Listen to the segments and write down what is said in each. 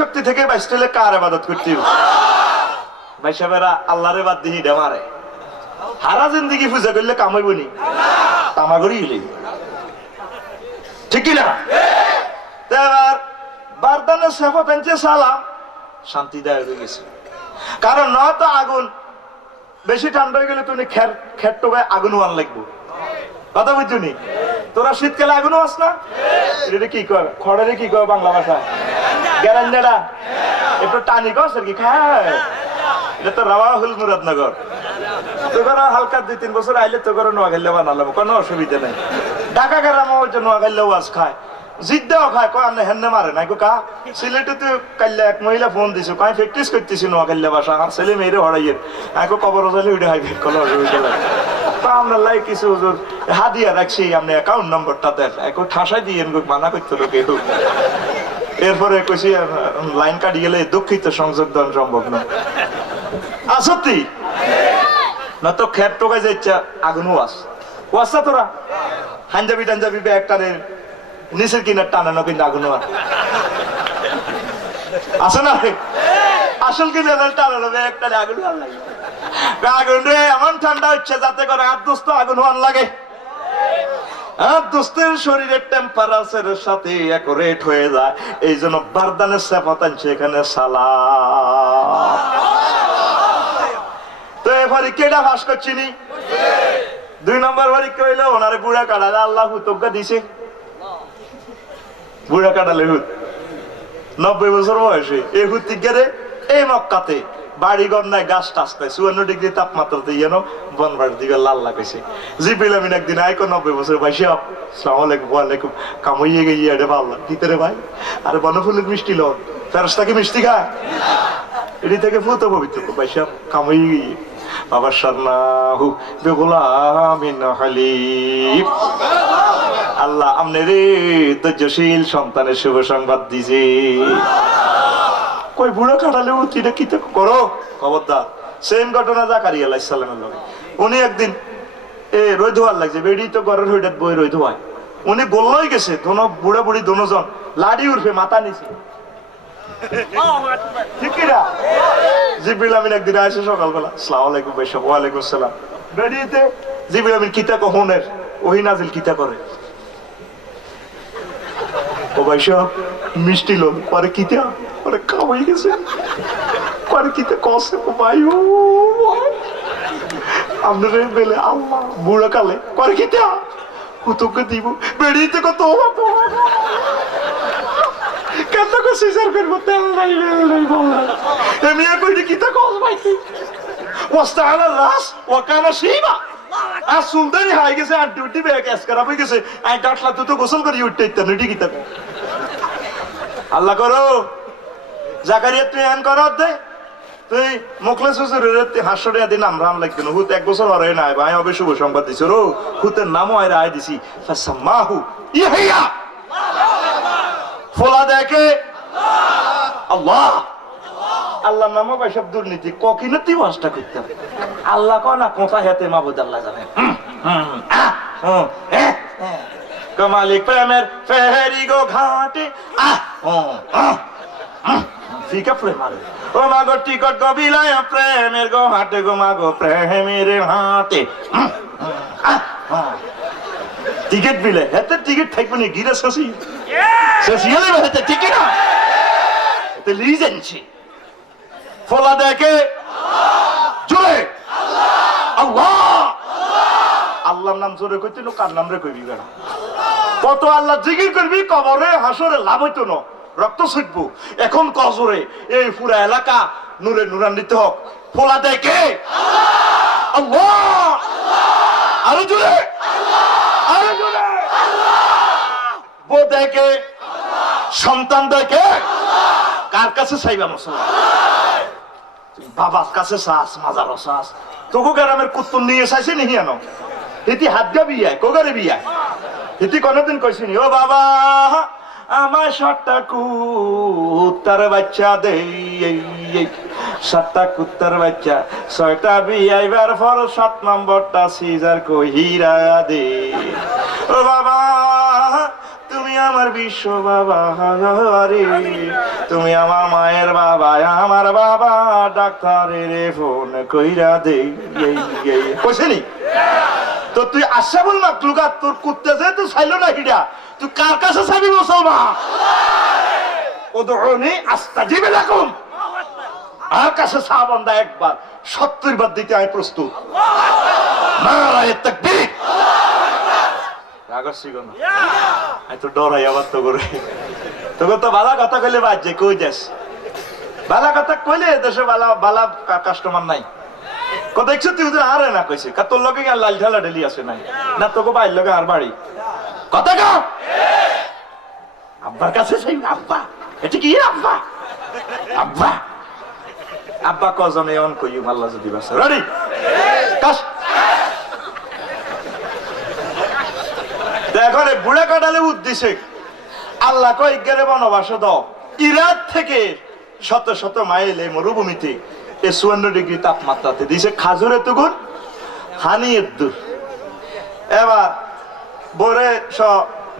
শক্তি থেকে বাইস্টেলে কার আবাদত করতে ভাই সাহেবেরা, আল্লাহরে বাদ দিহি দে মারে হারা জিন্দিগি পূজা করলে কামাইব নি? তামাগরি ঠিক কি না তো এবার বারদানের সেফা পেঞ্চে সালাম, শান্তি দেয় হয়ে গেছে। কারণ নয়তো আগুন, বেশি ঠান্ডা হয়ে গেলে তুমি খের খের টোকায় আগুন ওয়ান লাগবো। কথা বুঝছ নি? তোরা শীতকালে আগুন আস না? কি কয়? খড়ের কি কয় বাংলা ভাষা? গ্যারান্ডেরা একটু টানি কস আর কি খায় এটা তো রাওয়াহুল মুরাদনগর। তোর হালকা দুই তিন বছর আইলে তো করে নোয়া খাইলে বানালাম কোনো অসুবিধা নেই। ঢাকা গেলাম, ওই যে নোয়া খাইলে ওয়াজ খায়। জিদ্দাও খায়, কয় আনে হেন্নে মারে নাই কা সিলেটে তো কাইলে এক মহিলা ফোন দিছে, কয় প্র্যাকটিস করতেছি নোয়া খাইলে বাসা ছেলে মেয়েরে হড়াইয়ের। আইকো কবর চাইলে ওইটা হাই কোনো অসুবিধা নাই। তা আমরা লাই কিছু হুজুর, হাদিয়া রাখছি আপনি অ্যাকাউন্ট নম্বরটা দেখ এখন ঠাসাই দিয়ে মানা করতে লোক এরপরে কইছি লাইন কাটি গেলে দুঃখিত সংযোগ দেওয়া সম্ভব না। আর সত্যি? না তো খের টোকায় যাইছা আগুন ওয়াস। ওয়াসা তোরা? হাঞ্জাবি টাঞ্জাবি ব্যাগ টানের নিচের কিনার টানানো কিন্তু আগুন ওয়াস। আছে না? আসল কি জানাল টানানো ব্যাগ টানে, আগুন ওয়ান লাগে। আগুন রে, এমন ঠান্ডা হচ্ছে যাতে করে আর দোস্ত আগুন ওয়ান লাগে। শরীরের হয়ে যায়। এই জন্য তো দুই নম্বর ওনারে বুড়া কাটালে আল্লাহ হুতজ্ঞা দিছে। বুড়া কাটালে হুত। নব্বই বছর বয়সে। এই হুত এই মক্কাতে। বাড়ি ঘর নাই, গাছ টাছ নাই, চুয়ান্ন ডিগ্রি তাপমাত্রাতে ইয়েন বনবার দিকে লাল লাগাইছে। জিপিল আমি একদিন আইকো নব্বই বছর বয়সে সালাম আলাইকুম ওয়ালাইকুম কামাইয়ে গিয়ে ইয়ে ভাল্লা ভিতরে ভাই? আরে বনফুলের মিষ্টি লোক ফেরস্তাকে মিষ্টি খায়? এটি থেকে ফুতো পবিত্র বাইশাব কামাই গিয়ে। বাবার সান্নাহু বেগুলামিন হালিফ আল্লাহ আমনে রে ধৈর্যশীল সন্তানের শুভ সংবাদ দিছে। কই বুড়ো কাটালে উঠিটা কি করো? খবরদার। সেম ঘটনা জাকারি আলাইহিস সালামের লগে। উনি একদিন, এ রই ধোয়ার লাগছে, বেড়ি তো ঘরের হইটাত বই রই ধোয়ায় উনি গোল্লই গেছে দোনো বুড়া বুড়ি দোনোজন, লাডি উঠবে মাথা ঠিক কি আমিন একদিন আসে সকালবেলা আসসালামু আলাইকুম ভাই সব ওয়ালাইকুম আসসালাম। বেরিয়েতে জিবরিল আমিন কিতা কখনের ওহি নাজিল কিতা করে। ও ভাই সব মিষ্টি লোক, পরে কিতা? পরে খাওয়াই গেছে পরে কিতা কসে ভাই ও আপনার বেলে আল্লাহ বুড়া কালে পরে কিতা হুতুকে দিব বেরিয়েতে কত কেন কো সিজার করব তেল নাই বেল নাই বল এমনি কইনি কিতা কস ভাইছি ওয়াস্তাআলা রাস ওয়া কানা শিবা আর সুন্দরী হাই গেছে আর ডিউটি ব্যাগ এস খারাপ হয়ে গেছে আই ডাটলা তো গোসল করি উঠতে ইত্যাদি আল্লাহ করো জাকারিয়া, তুই এন কর দে। তুই মুখলেস হুজুরের হাস্যটা দিন আমরা আম লাগবে না। হুত এক বছর হরে নাই, ভাই হবে শুভ সংবাদ নামও আয় আয় দিছি। ফাসাম্মাহু ইহিয়া ফোলা দেখে। আল্লাহ! আল্লাহ নামও দুর্নীতি। ককিনতি বাসটা করতে হবে। আল্লাহ কয় না, কোথা হেতে মাবুদ আল্লাহ জানে। কমালিক প্রেমের ফেরি গো ঘাটে। আহ ফিকা প্রেম আরে ও মাগো টিকট গো বিলায় প্রেমের গো হাটে গো মাগো প্রেমের হাটে। টিকিট বিলে হেতে টিকিট থাকবে না গিরা শশি। শশি হলে হেতে টিকিট এতে লিজেনছি ফলা দেখে? জোরে? আল্লাহ! আল্লাহর নাম জোরে কইতে নো কার নাম রে কইবি বেড়া? কত আল্লাহ জিকির করবি কবরে হাসরে লাভ হইতো না। রক্ত ছুটবো। এখন কজরে এই পুরা এলাকা নূরে নুরান্বিত হোক। ফোলা দেখে আল্লাহ! আরও জোরে! আরও জোরে! বউ দেখে সন্তান দেখে কার কাছে চাইবা মশলা বাবার কাছে শ্বাস মাজার শ্বাস তোকে গ্রামের কুত্তুন নিয়ে চাইছে নি হিয়ানো এটি হাত গা বিয়ায় কোগারে বিয়ায় এটি কোনদিন কইছিনি ও বাবা! আমার সাতটা কুত্তার বাচ্চা দেই। সাতটা কুত্তার বাচ্চা ছয়টা বিয়াইবার পর সাত নম্বরটা সিজার কহিরা দে। ও বাবা তুমি আমার বিশ্ব বাবা রে তুমি আমার মায়ের বাবা আমার বাবা ডাক্তারের ফোন কইরা দেই এই, তো তুই আশাবুল মাকলুকা, তোর কুত্তে যে তুই চাইলো না হিডা, তুই কার কাছে চাবি মুসলমান? ওদুনি আস্তাজিবে লাকুম। আর কাছে সাহাবান্দা একবার সত্তর বার দিতে আমি প্রস্তুত। নারায়ে তাকবীর। রাগসি কোন? আমি তো ডরাই আবার তো করে। তোকে তো বালা কথা কইলে বাজে, কই দেশ? বালা কথা কইলে দেশে বালা বালা কাস্টমার নাই। কত দেখছ তুই ওদের আরে না কইছে। কা তোর লগে লাল ঢালা ঢেলি আছে নাই? না তোকে বাইর লগে আর বাড়ি। কথা কও। আব্বার কাছে সেই আব্বা। এটা কি আব্বা? আব্বা। আব্বা কজনে অন যদি বাসা। রেডি দেখো রে, বুড়া কাটালে উদ্দেশ্যে আল্লাহ কয় গেলে বনবাস দাও। ইরাক থেকে শত শত মাইল এই মরুভূমিতে এ চুয়ান্ন ডিগ্রি তাপমাত্রাতে। দিছে খাজুরে তুগুন, হানি দূর এবার বরে স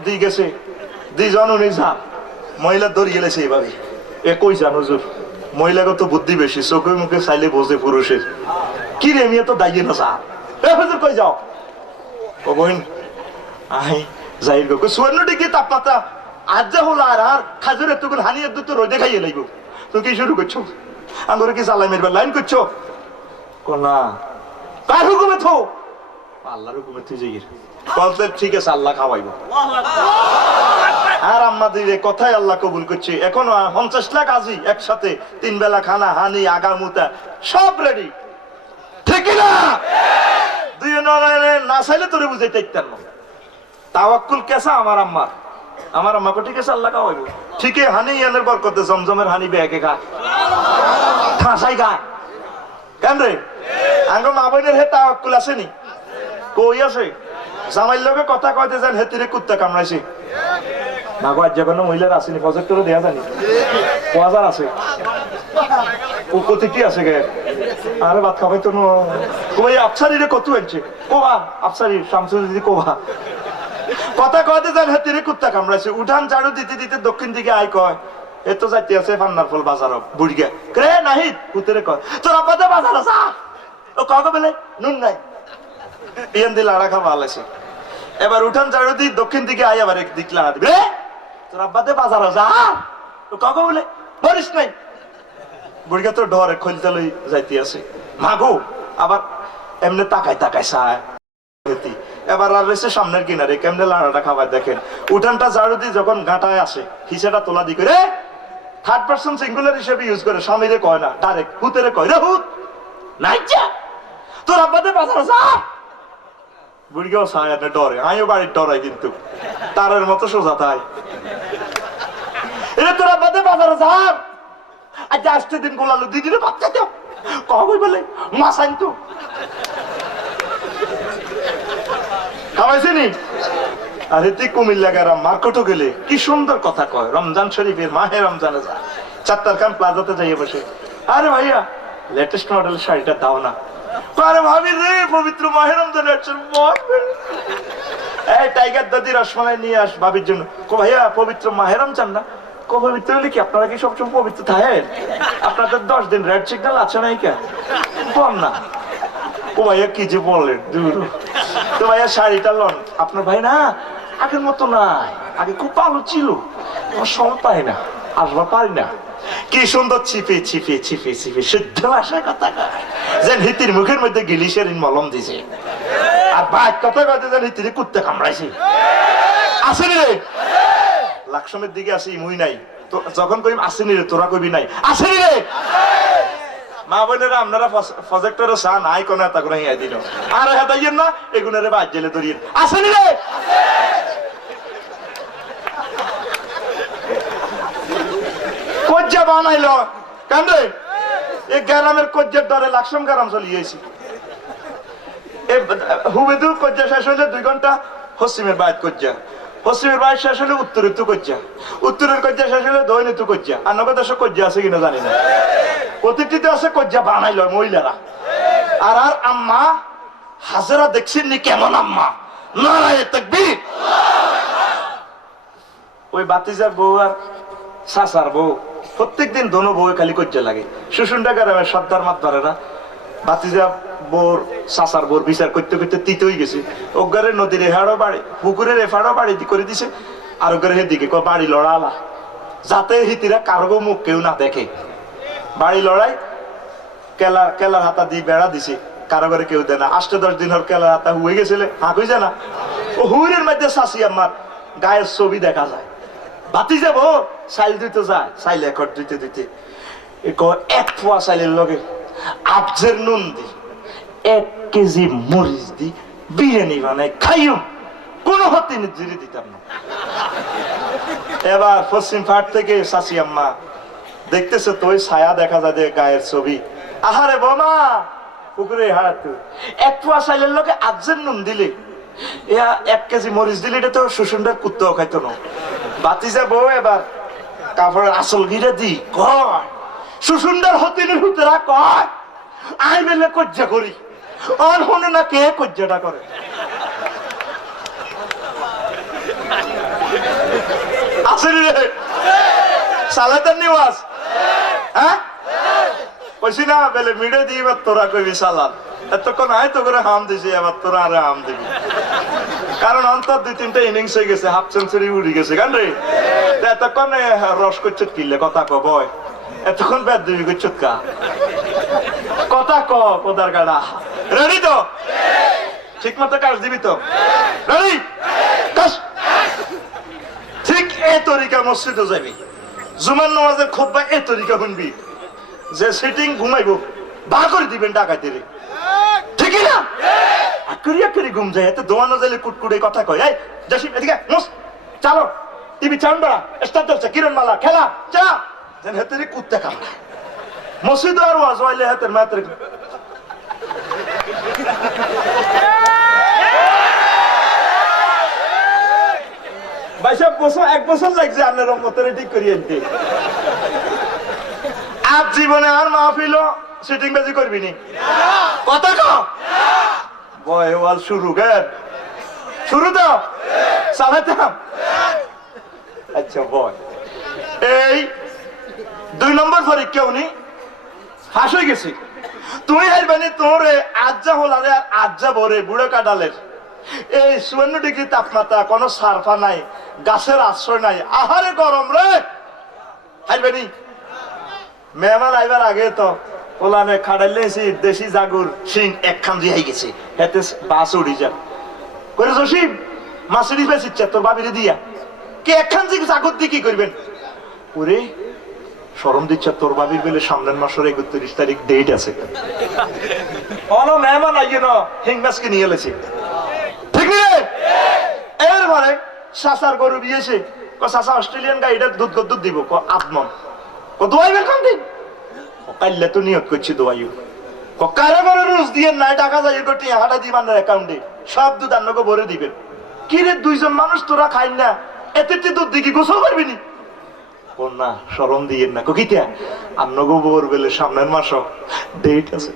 দি গেছে দুইজন উনি যান মহিলা দৌড় গেলেছে এইভাবে। এ কই যান হুজুর? মহিলাগত বুদ্ধি বেশি চোখে মুখে চাইলে বোঝে পুরুষের। কি রে, মেয়ে তো দাঁড়িয়ে না যা হুজুর কই যাও? ও বহিন আই যাই গো। চুয়ান্ন ডিগ্রি তাপমাত্রা আজ যা হলো আর আর খাজুরের টুকুন হানিয়ে দুধ তো রোদে খাইয়ে লাগবো তুমি কি শুরু করছ? আঙ্গুরে কি চালাই মেরবার লাইন করছ? কোনা কার হুকুমে থো? আল্লাহর হুকুমে তুই যাই বলতে ঠিক আছে আল্লাহ খাওয়াইব। আর আমাদের কথাই আল্লাহ কবুল করছে। এখন পঞ্চাশ লাখ আজি একসাথে তিন বেলা খানা হানি আগামুতা সব রেডি ঠিক না দুই না চাইলে তোরে বুঝাইতে ইত্যার না তাওয়াক্কুল কেসা আমার আম্মার। আমার আম্মাকে ঠিক আছে, আল্লাহ খাওয়াইব। ঠিকই, হানি, ইয়ানের বরকতে জমজমের হানি বেগে খা ঠাসাই খা কেন রে? আঙ্গ মা বোনের হে তাওয়াক্কুল আসেনি? কই আছে? জামাইর লগে কথা কইতে যান হেতিরে কুত্তা কামড়াইছে। না গো, আজ কোনো মহিলার আসেনি প্রজেক্টরে দেয়া জানি হাজার আছে। কি আছে গে? আরে, ভাত খাবাই তো কই আফসারি রে কত আনছে? কোবা, আফসারি, শামসুল দিদি কোবা। কথা কইতে যান হেতিরে কুত্তা কামড়াইছে। উঠান ঝাড়ু দিতে দিতে দক্ষিণ দিকে আই কয়, এ তো যাইতে আছে ফান্নার ফল বাজার বুড়িগে কে নাহি কুতরে কয়, তোর আপাতে বাজার আছে ও কাকে বলে? নুন নাই। ইয়ান দিল আড়া খাওয়া আলাইছে। এবার উঠান ঝাড়ু দি দক্ষিণ দিকে আই আবার এক দিক লাগা দিবে তোর আব্বাতে বাজার যা ও কাকে বলে? বলিস নাই। বুড়িগা তো ডরে খলতে লই যাইতে আছে। মাগো আবার এমনি তাকাই তাকাই হেতি। এবার আর রয়েছে সামনের কিনারে, কেমনে লাড়াটা খাবার দেখেন। উঠানটা ঝাড়ু দিয়ে যখন গাঁটায় আসে, হিসেটা তোলা দি করে থার্ড পার্সন সিঙ্গুলার হিসেবে ইউজ করে। স্বামীরে কয় না ডাইরেক্ট হুতেরে কয়, রে হুত, নাই যা, তোর আব্বাতে বাজার যা বুড়িগাও সায় না ডরে, আমিও বাড়ির ডরাই কিন্তু, তারের মতো সোজা তাই। এরে তোর আব্বাতে বাজার যা আজ আসতে দিন গোলালো দিদিরে বাচ্চা দাও কবে বলে? মাসাইন তো। খাওয়াইছেনি? আর এতে কুমিল্লা গেলাম মার্কেটও গেলে কি সুন্দর কথা কয়। রমজান শরীফের মাহে রমজানে যা। চারটার খান প্লাজাতে যাইয়ে বসে। আরে ভাইয়া লেটেস্ট মডেল শাড়িটা দাও না। আরে ভাবি রে, পবিত্র মাহে রমজান এই টাইগার দাদি রসমালাই নিয়ে আস ভাবির জন্য। কো ভাইয়া, পবিত্র মাহে রমজান না? কো পবিত্র হলে কি আপনারা কি সবসময় পবিত্র থাকেন? আপনাদের দশ দিন রেড সিগন্যাল আছে নাই কেন না। ও ভাইয়া কি যে বললেন? দূর। তো ভাইয়া শাড়িটা লন। আপনার ভাই না আগের মতো নাই। আগে খুব ভালো ছিল। সময় পাই না আসবার পারি না। কি সুন্দর ছিপে ছিপে ছিপে ছিপে শুদ্ধ ভাষায় কথা যেন হিতির মুখের মধ্যে গিলিশেরিন মলম দিছে। আর ভাই কথা কয়তে যেন হিতির কুত্তে কামড়াইছে। আসেনি রে? লাকসমের দিকে আসি, মুই নাই। তো যখন কইম আসেনি রে, তোরা কইবি নাই। আসেনি রে? মা বোনেরা, আপনারা প্রজেক্টরে চান আই কোন এটা করে হিয়া দিল। আর হেতাইয়েন না, এগুনারে বাদ জেলে ধরিয়ে আসেনি রে? কজ্জা বানাইল। কান্দে এই গ্রামের কজ্জার ডরে লাকসম গ্রাম চলিয়েছি কজ্জা শেষ হইলে দুই ঘণ্টা পশ্চিমের বাইত কজ্জা। পশ্চিমের বাইত শেষ হলে উত্তরের তু কজ্জা উত্তরের কজ্জা শেষ হলে দৈনিক তু কজ্জা আর নগদ দেশে কজ্জা আছে কিনা জানি না। প্রতিটিতে আছে কজ্জা বানাইল মহিলারা। আর আর আম্মা, হাজারা দেখছেন নি কেমন আম্মা? নারায় তাকবীর। ওই বাতিজার বউ আর সাসার বউ, প্রত্যেকদিন দোনো বউ খালি করতে লাগে। শুশুনটা গ্রামের সর্দার মাত বাতিজা বোর সাসার বোর বিচার করতে করতে তিতে হয়ে গেছে। ওগারে নদীর এহাড়ও বাড়ি, পুকুরের এফাড়ও বাড়ি করে দিছে। আর ওগারে হেদিকে কয়, বাড়ি লড়ালা। যাতে হিতিরা কারগো মুখ কেউ না দেখে। বাড়ি লড়াই, কেলা, কেলার হাতা দিয়ে বেড়া দিছে। কারও ঘরে কেউ দেয় না। আষ্ট দশ দিন হর কেলার হাতা হুয়ে গেছিলে। হাঁক হয়ে যায় না? ও হুইরের মধ্যে শাসি আমার গায়ের ছবি দেখা যায়। বাতি যাব? সাইল দিতে যায়। সাইল একর দিতে দিতে এক পোয়া সাইলের লগে আবজের নুন দি। এক কেজি মরিচ দি বিরিয়ানি বানাই খাইম কোনো হতে জিরে দিতাম না। এবার পশ্চিম পাট থেকে শাসি আম্মা, দেখতেছে তো ছায়া দেখা যায় গায়ের ছবি? আহারে বোমা, পুকুরে হাত। এক পোয়া সাইলের লোকে আজের নুন দিলে। ইয়া এক কেজি মরিচ দিলে এটা তো সুসুন্ডার কুত্তাও খাইতো না। বাতি যাব এবার। কাপড়ের আসল গিরে দি, কয় সুসুন্ডার হতিনের হুতেরা কয় আই বেলে কজ্জা করি। অন হনে না কে কজ্জাটা করে? আসেনি সালাতের নিওয়াজ। হ্যাঁ? কইছি না, বেলে মিড়ে দিয়ে এবার তোরা কইবি এতক্ষণ আয় তো করে হাম দিছি, এবার তোরা আরে হাম দিবি। কারণ অন্তর দুই, তিনটা ইনিংস হয়ে গেছে, হাফ সেঞ্চুরি উড়ি গেছে গান রে? এতক্ষণ রস করছে কিনলে, কথা ক, বয়। এতক্ষণ ব্যাট দিবি করছ কা? কথা ক কোদার গাড়া। রেডি তো? ঠিক মতো কাজ দিবি তো? রেডি কাজ ঠিক এ তরিকা মসজিদে যাবি। জুমার নামাজের খোদ্া এ তরিকা শুনবি। যে সিটিং ঘুমাইবো, বা করে দিবেন ডাকাতিরে ঠিক না? আকরি আকরি ঘুম যায়, এত দোয়ানো যাইলে কুটকুটে কথা কয়। এই জসিম এদিকে মুস, চালো। টিভি চান বেড়া, স্টার চলছে কিরণ মালা খেলা, চা। যেন হেতেরি কুত্তে কামড়া মসজিদ আর ওয়াজ হইলে হেতের মাতের এক বছর লাগছে জীবনে আর সিটিং বাজি করবি নি? শুরু শুরু তো? আচ্ছা বয়। এই দুই নম্বর পরীক্ষা উনি ফাঁস হয়ে গেছে। তুমি হারবানি তোরে আজ্জা হোলারে আর আজ্জা ভরে বুড়ো কাটালের এই চুয়ান্ন ডিগ্রি তাপমাত্রা কোনো সারফা নাই, গাছের আশ্রয় নাই। আহারে গরম রে! হারবানি মেহমান আইবার আগে তো ওলানে খাড়াইলেছি দেশি জাগুর সিং একখান দিয়ে গেছে। হেতে বাস উড়ি যা করে জসিম মাসুরি বেশ ইচ্ছা বাবিরে দিয়া। কে একখান জাগুর দিয়ে কি করবেন ওরে সরম দিচ্ছে তোর বাবির বেলে সামনের মাসের একত্রিশ তারিখ ডেট আছে। আইয়ে ন এলেছে। ঠিক সাসার গরু অস্ট্রেলিয়ান এটা দুধ দুধ দিব, ক কাইলে তো করছি ক, কারে করে দিয়ে নাই, টাকা অ্যাকাউন্টে সব দুধ ভরে দিবেন। কি রে দুইজন মানুষ তোরা খাই না? এতে দুধ দিকে গোসল করবি নি? না। সরম না ককিটা আন্নগো বোর বেলে সামনের মাস ডেট আছে।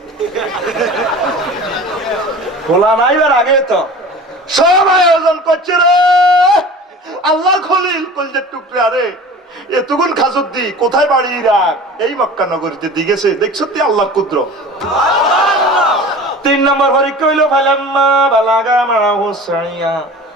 খোলা নাইবার আগে তো। সব আয়োজন করছে রে। আল্লাহ খলিল, কলজের টুকরা রে। এতগুন দি কোথায় বাড়ি রাখ এই মক্কা নগরীতে দি গেছে দেখছ তুই আল্লাহ কুদ্র তিন নম্বর পরীক্ষা হইল, ফালাম্মা বালাগা মারা হুসাইয়া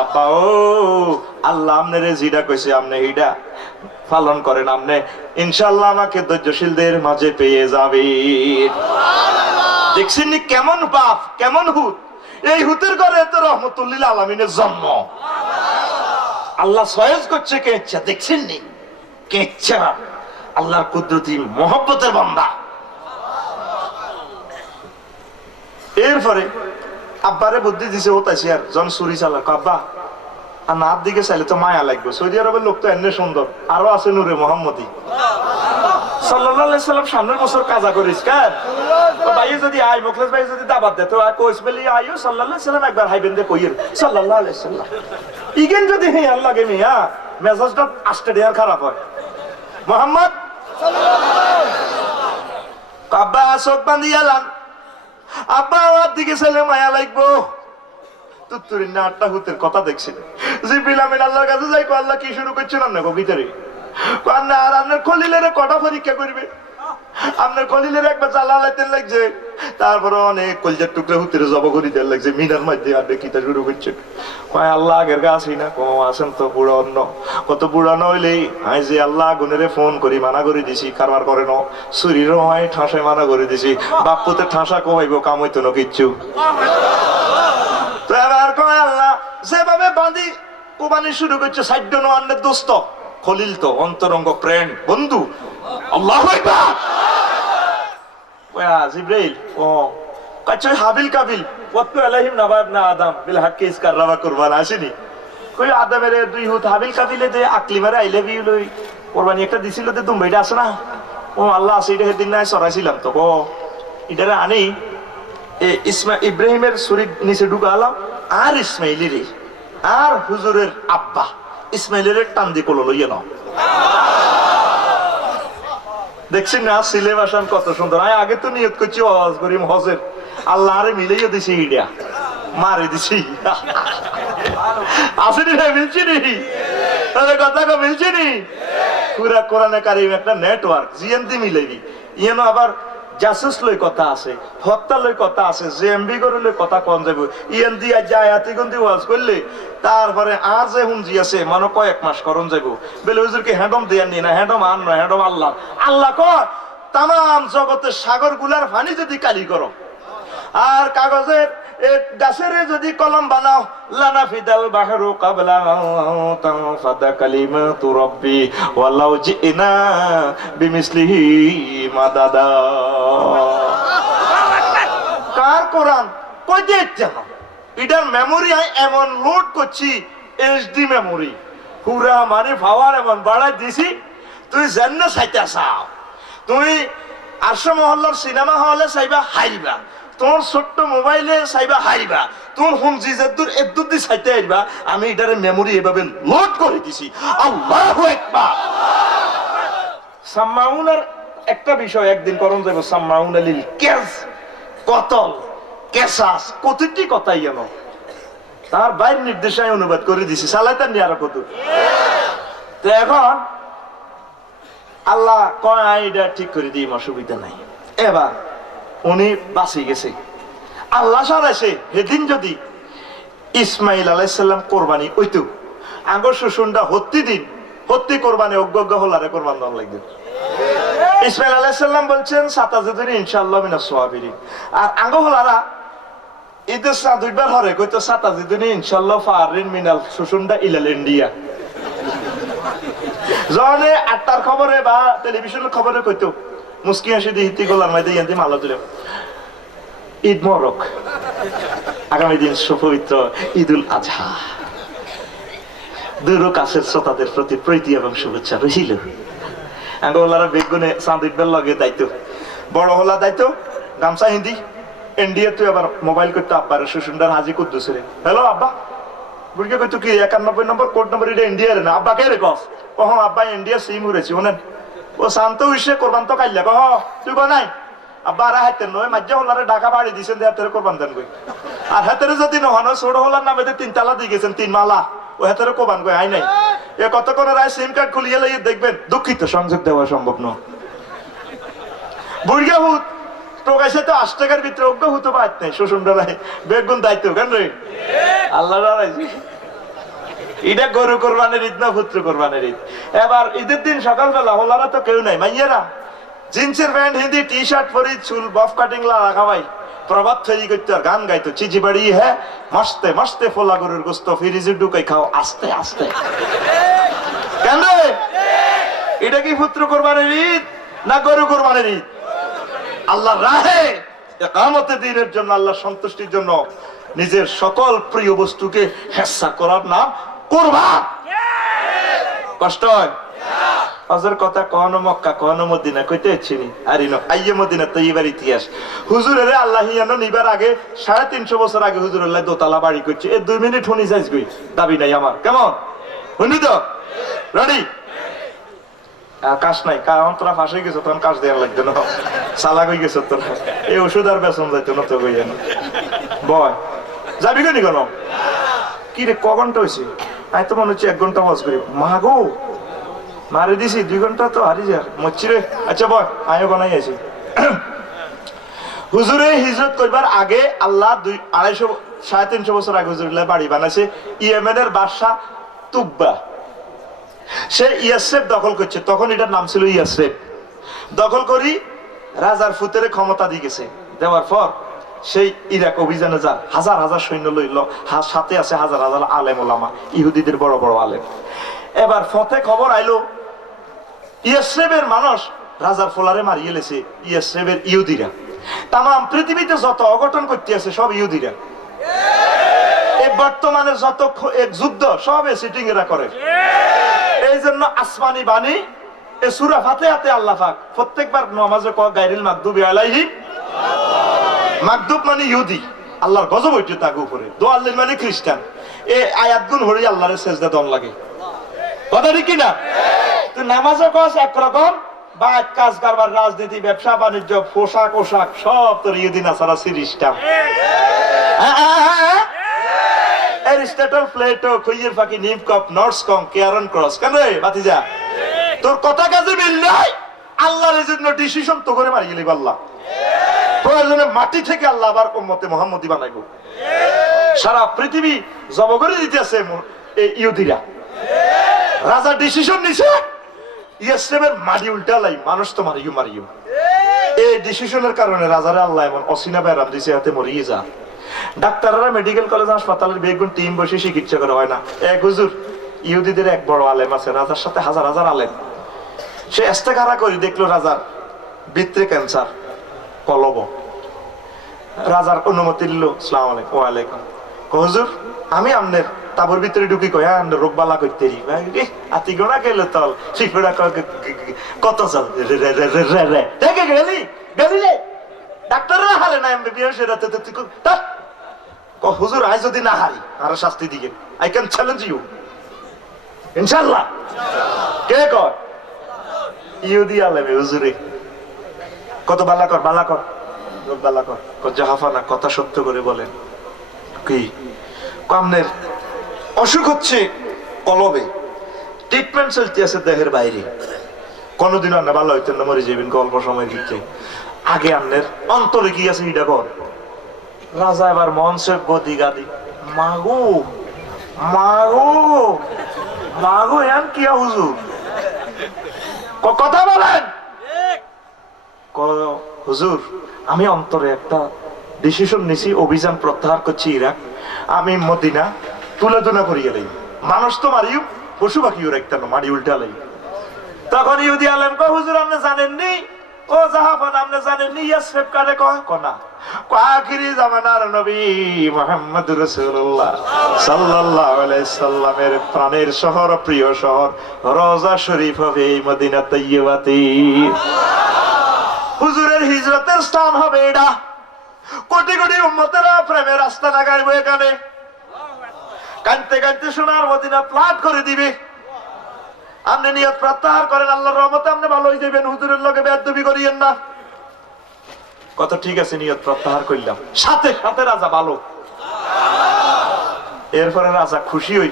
আব্বা, ও, আল্লাহ আমনে জিডা কইছে, আমনে হিডা পালন করেন আমনে। ইনশাআল্লাহ আমাকে ধৈর্যশীলদের মাঝে পেয়ে যাবে। দেখছেন কেমন বাপ, কেমন হুত? এই হুতের ঘরে তো রহমতুল্লিল আলমিনের জন্ম। আল্লাহ সয়েজ করছে কে ইচ্ছা দেখছেন নি? কে ইচ্ছা আল্লাহর কুদরতি মহব্বতের বান্দা। এরপরে আব্বারে বুদ্ধি দিছে, ও তাইছে আর জন সুরি চালাক আব্বা, আর নার দিকে চাইলে তো মায়া লাগবে। সৌদি আরবের লোক তো এমনি সুন্দর। আরও আছে নূরে মোহাম্মদী। সাল্লাম সামনের বছর কাজা করিস তো ভাই যদি আই মুখলেস ভাই যদি দাবাত দে তো কইস বলি আইও আলাইহি সাল্লাম একবার হাইবেন দে সাল্লাল্লাহু আলাইহি সাল্লাম। ইগেন যদি হে আল্লাহ গে মিয়া, মেজাজটা আস্তে দেয়ার খারাপ হয়। মোহাম্মদ? আব্বা, চোখ বান্ধি গেলাম আব্বা, আমার দিকে ছেলে মায়া লাগবো। তুত্তুরি না আটটা হুতের কথা দেখছিল। যে বিলামিন আল্লাহর কাছে যাই আল্লাহ কি শুরু করছেন না গো ভিতরে? আর আপনার খলিলের কটা পরীক্ষা করবে? আপনার খলিলের একবার জ্বালা লাগছে। তারপরে অনেক কলজার টুকরা হুতেরে জব করি দেন লাগছে, মিনার মধ্যে আর কিতা শুরু করছে। কয়, আল্লাহ আগের গা আসি না? কম আছেন তো বুড়া অন্য কত বুড়া নইলে আই যে আল্লাহ আগুনেরে ফোন করি, মানা করে দিছি, কারবার করে ন শরীর হয় ঠাঁসায় মানা করে দিছি বাপ্পুতে ঠাঁসা কমাইব, কাম হইতো না কিচ্ছু। তো এবার কয় আল্লাহ, যেভাবে বাঁধি, কোরবানি শুরু করছে সাইড নোয়ান্নের দোস্ত, খলিল তো, অন্তরঙ্গ প্রেম। বন্ধু, আল্লাহ জিব্রাইল, ও। কাছে হাবিল কাবিল ওয়াতু আলাইহিম নাবাব না আদম, বিল হাক্কি ইসকার রাবা কুরবান, আসেনি। কই আদমের দুই হুত হাবিল কাবিলে দে আকলি মারে আইলে বি লই কোরবানি একটা দিছিল দে দুম্বাইটা আছে না? ও আল্লাহ আছে, এটা সেদিন নাই সরাইছিলাম তো। ও এটারে আনি এ ইসমা ইব্রাহিমের শরীর নিচে ঢুকালাম। আর ইসমাইলিরে, আর হুজুরের আব্বা। ইসমাইলের টান দিয়ে কোলো লইয়া নাও। দেখছেন না, সিলেবাস আমি কত সুন্দর। আমি আগে তো নিয়ত করছি হজ করিম, হজের। আল্লাহ আরে মিলাইয়া দিছি ইডিয়া। মারে দিছি। আসেনি ভাই মিলছি নি তাদের কথা কো মিলছি নি পুরা কোরআনে কারিম একটা নেটওয়ার্ক জিএনটি মিলেবি ইয়েনো আবার জাসুস লই কথা আছে, হত্যা লই কথা আছে, জে এম বি করে লই কথা কম যাব ইয়েন দিয়া যায় আতি গন্দি ওয়াজ করলে, তারপরে আর যে হুনজি আছে মানে কয়েক মাস করন যাব বেলে হুজুরকে হ্যাডম দেয়ার নি না হ্যাডম আন না হ্যাডম আল্লাহ। আল্লাহ কয় তাম জগতের সাগরগুলার পানি যদি কালি করো। আর কাগজের গাছের যদি কলম বানাও, লানা ফিদাল বাহরু কাবলা তানফাদা কালিমাতু রাব্বি, ওয়ালাউ জিনা বিমিসলিহি মাদাদা। কার কোরআন? কই দিতে এটার মেমোরি আমি এমন লোড করছি, এইচডি মেমোরি। পুরা মানে পাওয়ার এমন বাড়াই দিছি, তুই জান্ন চাইতে চাও তুই আশ্র মহল্লার সিনেমা হলে চাইবা, হাইবা। তোর ছোট্ট মোবাইলে চাইবা হাইবা। তোর হোম জিজের এদ্দুর দি চাইতে আইবা, আমি এটারে মেমোরি এভাবে লোড করে দিছি। আল্লাহু আকবার! সাম্মাউনার একটা বিষয় একদিন করণ যাবে সাম্মাউন আলিল কেস কতল কেসাস কতটি কথাই যেন তার বাইর নির্দেশে আমি অনুবাদ করে দিছি সালাইতার নিয়ে আরও কত। তো এখন আল্লাহ কয় আই এটা ঠিক করে দিই অসুবিধা নাই। এবার উনি বাঁচি গেছে। আল্লাহ সারাইছে সেদিন যদি ইসমাইল আলাইসাল্লাম কোরবানি ওইতো আগর শুশুনটা হত্তি দিন হত্তি কোরবানি অজ্ঞ হলারে কোরবান দাম লাগবে। ইসমাইল আলাইসাল্লাম বলছেন সাতাজে দিন ইনশাল্লাহ মিনা সোয়াবিরি আর আঙ্গ হলারা ঈদের সা দুইবার হরে, কইতো সাতাজে দিন ইনশাল্লাহ ফারিন মিনাল শুশুনটা ইলাল ইন্ডিয়া। জনে আটটার খবরে বা টেলিভিশনের খবরে কইতো মুসকি হাসি হিতি গোলার মাইদে ইয়ান্তি মালা দিলে ঈদ মরক আগামী দিন সুপবিত্র আজহা। দূর শ্রোতাদের প্রতি প্রীতি এবং শুভেচ্ছা রহিল আঙ্গলারা বেগুনে লগে দায়িত্ব। বড় হলা দায়িত্ব, গামছা হিন্দি। ইন্ডিয়া তুই আবার মোবাইল করতে আব্বার সুসুন্ডার হাজি কুদ্দুস রে। হ্যালো আব্বা বুঝকে কইতো কি একানব্বই নম্বর, কোড নম্বর এটা ইন্ডিয়ার না? আব্বা কে রে কস? কহ, আব্বা ইন্ডিয়া সিম উড়েছি, শুনেন। ও শান্ত হইছে, কোরবান তো কাইলে কহ। তুই নাই? আব্বা, আর হাতের নয় মাঝে হলারে ঢাকা বাড়ি দিয়েছেন হাতের কোরবান দেন কই। আর হাতের যদি নহন ছোট হলার নামে তিন তালা দিয়ে গেছেন, তিন মালা, ও হাতের কোরবান কই, আই নাই। এ কত করে রায় সিম কার্ড খুলিয়ে লইয়ে দেখবেন, দুঃখিত, সংযোগ দেওয়া সম্ভব নয়। বুড়িয়া হুত টোকাইছে তো আশ টাকার ভিতরে অজ্ঞ হুতো পাইত নাই বেলায় বেগুন দায়িত্ব, কেন রে? আল্লাহ এটা গরু কোরবানের ঈদ না পুত্র কোরবানের ঈদ? এবার ঈদের দিন সকালবেলা হলারা তো কেউ নাই, মাইয়েরা। জিন্সের প্যান্ট, হিন্দি টি শার্ট পরি, চুল, বফ কাটিং লা রাখা ভাই প্রভাত তৈরি করতে আর গান গাইতো চিজি বাড়ি হ্যাঁ মাস্তে মাস্তে ফোলা গরুর গোস্ত ঢুকাই খাও, আস্তে আস্তে। কেন এটা কি পুত্র কোরবানের ঈদ না গরু কোরবানের ঈদ? আল্লাহ রাহে একামতে দিনের জন্য আল্লাহ সন্তুষ্টির জন্য নিজের সকল প্রিয় বস্তুকে হেসা করার নাম করবা? কষ্ট হয়? হজর কথা কখনো মক্কা কখনো মদিনা কইতে ইচ্ছিনি আরি ন আইয়ে মদিনা তো এবার ইতিহাস। হুজুরের আল্লাহ ইয়ানো নিবার আগে সাড়ে তিনশো বছর আগে হুজুর আল্লাহ দোতলা বাড়ি করছে। এ দুই মিনিট শুনি যাইস গই দাবি নাই আমার। কেমন? শুনি তো? রেডি কাশ নাই। কারণ তোরা ফাঁসে গেছো তখন কাশ দেওয়া লাগতো না। চালাক হয়ে গেছো তোর। এই ওষুধ আর বেতন যাইতো না তো কই জানো বয় যাবি কেন কেন? কি রে, ক ঘণ্টা হয়েছে আমি তো মনে হচ্ছে এক ঘণ্টা ওয়াজ করি। মা গো, মারে দিছি, দুই ঘণ্টা তো হারি যা মরছি রে। আচ্ছা বয় আমিও বানাই আছি। হুজুরে হিজরত করবার আগে আল্লাহ দুই, আড়াইশো, সাড়ে তিনশো বছর আগে হুজুরুল্লাহ বাড়ি বানাইছে ইয়েমেনের বাদশা তুব্বা। সে ইয়াসেফ দখল করছে। তখন এটার নাম ছিল ইয়াসেফ। দখল করি রাজার ফুতের ক্ষমতা দিয়ে গেছে। দেওয়ার পর সেই ইরাক অভিযানে যা হাজার হাজার সৈন্য লইল সাথে আছে হাজার হাজার আলেম ওলামা, ইহুদিদের বড় বড় আলেম। এবার ফতে খবর আইলো ইয়াসেবের মানুষ রাজার ফোলারে মারিয়ে লেছে ইয়াসেবের ইহুদিরা। তাম পৃথিবীতে যত অঘটন করতে আছে, সব ইহুদিরা। বর্তমানে যত যুদ্ধ, সব সিটিং এরা করে। এই জন্য আসমানি বাণী, এ সুরা ফাতে আল্লাহ পাক প্রত্যেকবার নামাজে ক গাইরিল মাকদুবি আলাইহি। মাকদুব মানে ইহুদি। আল্লাহর গজব হইতে তাকে উপরে। দোয়াল্লিল মানে খ্রিস্টান। এ আয়াতগুন হরি আল্লাহরে সেজদা দন লাগে। কথা ঠিক কিনা? তুই নামাজও কস একরকম কাজ, কারবার, রাজনীতি, ব্যবসা, বাণিজ্য, পোশাক, ওশাক, সব তোর ইহুদি নাসারা সিরিস্টাম এরিস্টটল প্লেটো, খুইয়ের ফাঁকি, নিম কপ, নর্স কম, কেয়ারন ক্রস। কেন রে বাতিজা তোর কথা কাজে মিল নাই। আল্লাহর জন্য ডিসিশন তো করে মারি গেলি আল্লাহ প্রয়োজনে মাটি থেকে আল্লাহ আবার উম্মতে মোহাম্মদী বানাইব। সারা পৃথিবী জব করে দিতেছে এই ইহুদিরা। রাজা ডিসিশন নিছে। ইয়েসেমের মাটি উল্টা লাই মানুষ তো মারিও মারিও। এই ডিসিশনের কারণে রাজারে আল্লাহ এমন অসিনা ব্যারাম দিছে হাতে মরিয়ে যা। ডাক্তাররা মেডিকেল কলেজ হাসপাতালের বেগুন টিম বসে চিকিৎসা করা হয় না। এক হুজুর, ইহুদিদের এক বড় আলেম আছে, রাজার সাথে হাজার হাজার আলেম। সে এস্তেকারা করি দেখল রাজার বৃত্রে ক্যান্সার কলব। রাজার অনুমতি দিল সালাম আলাইকুম ওয়ালাইকুম কয়, হুজুর আমি আমনের তাবর ভিতরে ঢুকি কয় হ্যাঁ রোগ বালা করতে আতি গোনা গেল তল। শিখুড়া কত চল? দেখে গেলি? গেলি রে? ডাক্তাররা হারে না এমবিবিএস এর রাতে তুই তা। ক হুজুর আজ যদি না হারি আর শাস্তি দিকে আই ক্যান চ্যালেঞ্জ ইউ ইনশাআল্লাহ। কে কর ইহুদি আলেমে হুজুরে। কত বালা কর বালা কর। বালা কর। জাহাফানা কথা সত্য করে বলেন। কি? কামনের অসুখ হচ্ছে কলবে। ট্রিটমেন্ট চলতে আছে দেহের বাইরে। কোনোদিন না ভালো হইতেন না, মরে যাবেন অল্প সময় দিচ্ছে আগে আমনের অন্তরে কি আছে এটা কর। রাজা এবার মঞ্চে গদি গাদি, মাগো মাগো মাগো, এন কি হুজুর? ক- কথা বলেন। হুজুর, আমি অন্তরে একটা ডিসিশন নিছি, অভিযান প্রত্যাহার করছি ইরাক। আমি মদিনা তুলে তুলে করিয়ে লাই মানুষ তো মারিও, পশু পাখিও রাখতেন মারি উল্টা লাই তখন ইহুদি আলেম কয়, হুজুর, আপনি জানেননি? ও জাহাফান আপনি জানেননি? ইয়াসরেফ কারে কয় কনা আখিরি জামানার নবী মোহাম্মদ রাসূলুল্লাহ সাল্লাল্লাহু আলাইহি সাল্লামের প্রাণের শহর, প্রিয় শহর, রোজা শরীফ হবে এই মদিনা তৈয়বাতে। হুজুরের হিজরতের স্থান হবে এটা। কোটি কোটি উম্মতেরা প্রেমের রাস্তা লাগাইবো এখানে। কানতে কানতে সোনার মদিনা প্লাট করে দিবে। আপনি নিয়ত প্রত্যাহার করেন, আল্লাহর রহমতে আপনি ভালো যাবেন হুজুরের লগে বেদবি করিয়েন না। কত ঠিক আছে নিয়ত প্রত্যাহার করলাম। সাথে সাথে রাজা ভালো। এরপরে রাজা খুশি হই।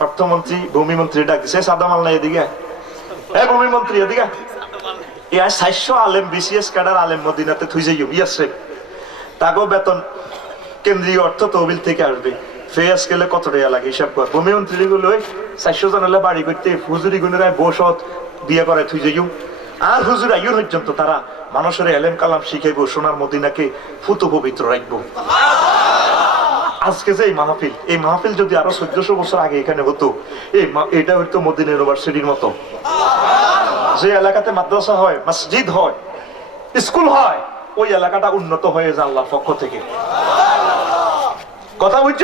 অর্থমন্ত্রী, ভূমিমন্ত্রী ডাক দিছে সাদা মাল নাই এদিকে। এ ভূমিমন্ত্রী, এদিকে। ইয়া সাতশো আলেম বিসিএস ক্যাডার আলেম মদিনাতে থুই যাইও ইয়াসরে তাগো বেতন, কেন্দ্রীয় অর্থ তহবিল থেকে আসবে। ফেয়াস গেলে কত টাকা লাগে হিসাব কর। ভূমিমন্ত্রী গুলো চারশো জন হলে বাড়ি করতে হুজুরি গুণেরায় বসত বিয়ে করে থুই যাইও। আর হুজুর আইয়ুর পর্যন্ত তারা মানুষের এলেম কালাম শিখাইবো, সোনার মদিনাকে ফুতো পবিত্র রাখব। আজকে যে এই মাহফিল এই মাহফিল যদি আরও চোদ্দশো বছর আগে এখানে হতো, এই এটা হইতো মদিনা ইউনিভার্সিটির মতো। যে এলাকাতে মাদ্রাসা হয়, মসজিদ হয়, স্কুল হয়, ওই এলাকাটা উন্নত হয়ে যায় আল্লাহর পক্ষ থেকে। কথা বুঝছ?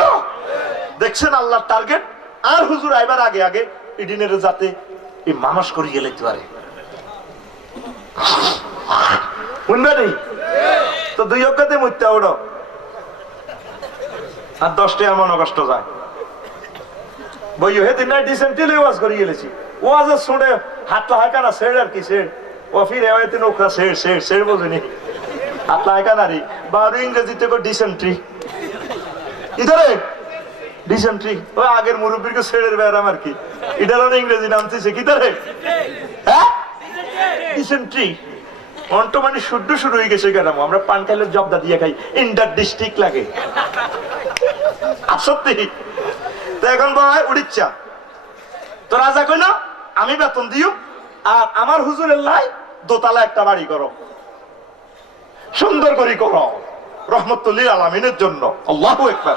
দেখছেন আল্লাহর টার্গেট আর হুজুর আইবার আগে আগে ইডিনের যাতে এই মানুষ করি গেলে পারে। শুনবে তো দুই অজ্ঞাতে মরতে ওড়ো আর দশটা এমন কষ্ট যায়। বই হেদিন না ডিসেন্টলি ওয়াজ করে গেলেছি ওয়াজের শুনে হাতটা হাঁকা না আর কি সেড় ও ফিরে হয়তো নৌকা সেড় সেড় সেড় বোঝেনি। হাতটা হাঁকা না রে, বারো ইংরেজিতে ডিসেন্ট্রি ইধারে ডিসেন্ট্রি ওই আগের মুরব্বীকে ছেড়ে বেড়াম আর কি। এটার ইংরেজি নাম দিছে কি তারে? হ্যাঁ? ডিসেন্ট্রি অন্ট মানে শুদ্ধ শুরু হয়ে গেছে কেন? আমরা পান খাইলে জবদা দিয়ে খাই। ইন্টার ডিস্ট্রিক্ট লাগে। আর সত্যি। তো এখন ভাই উড়িচ্ছা তো রাজা কইল আমি বেতন দিও আর আমার হুজুরের লাই দোতলা একটা বাড়ি করো। সুন্দর করে করো। রহমতুল্লিল আলমিনের জন্য। আল্লাহ একবার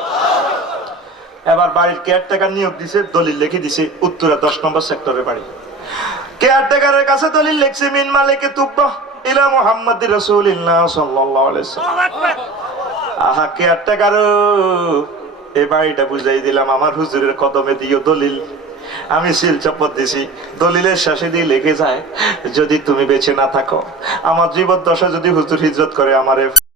এবার বাড়ির কেয়ারটেকার নিয়োগ দিছে দলিল লিখে দিছে উত্তরা দশ নম্বর সেক্টরে বাড়ি। কেয়ারটেকারের কাছে দলিল লিখছে মিন মালিকে তুব্বা ইলা মুহাম্মদ রাসূলুল্লাহ সাল্লাল্লাহু আলাইহি ওয়াসাল্লাম আহা কেয়ারটেকার এই বাড়িটা বুঝাই দিলাম আমার হুজুরের কদমে দিও দলিল। আমি সিল চপত দিছি। দলিলের শেষে দিয়ে লেগে যায় যদি তুমি বেঁচে না থাকো। আমার জীবদ্দশা যদি হুজুর হিজরত করে আমারে